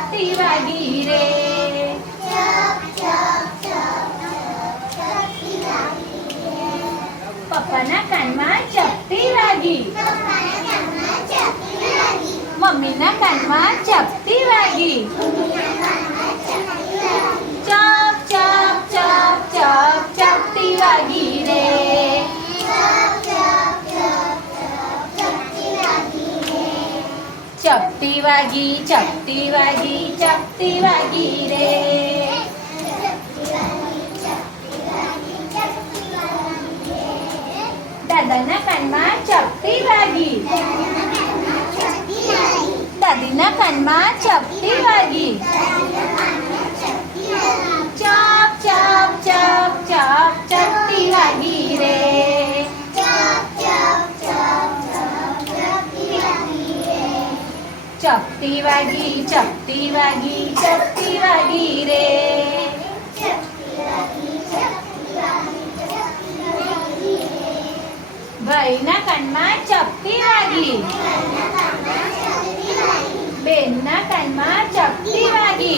hati bagi re Meminakan ಚಪ್ತಿವಾಗಿ ಚಪ್ತಿವಾಗಿ ಚಪ್ತಿವಾಗಿ ರೇ ದದನ ಕಣ್ಮ ಚಪ್ತಿವಾಗಿ ದದಿನ ಕಣ್ಮ ಚಪ್ತಿವಾಗಿ ಚಪ್ಪಿವಾಗಿ ಚಪ್ಪಿವಾಗಿ ಚಪ್ಪಿವಾಗಿರೇ ಬೈನ ಕಣ್ಮ ಚಪ್ಪಿವಾಗಿ ಬೆನ್ನ ಕಣ್ಮ ಚಪ್ಪಿವಾಗಿ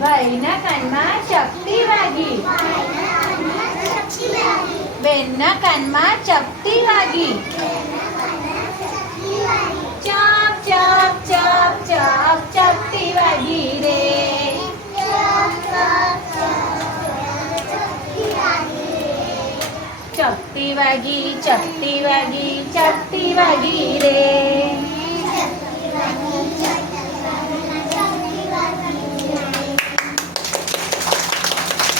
ಬೈನ ಕಣ್ಮ ಚಪ್ಪಿವಾಗಿ ಬೆನ್ನ ಕಣ್ಮ ಚಪ್ಪಿವಾಗಿ ચપ ચપ ચપ ચપ ચપટી વાગી રે ચપટી વાગી ચપટી વાગી ચપટી વાગી રે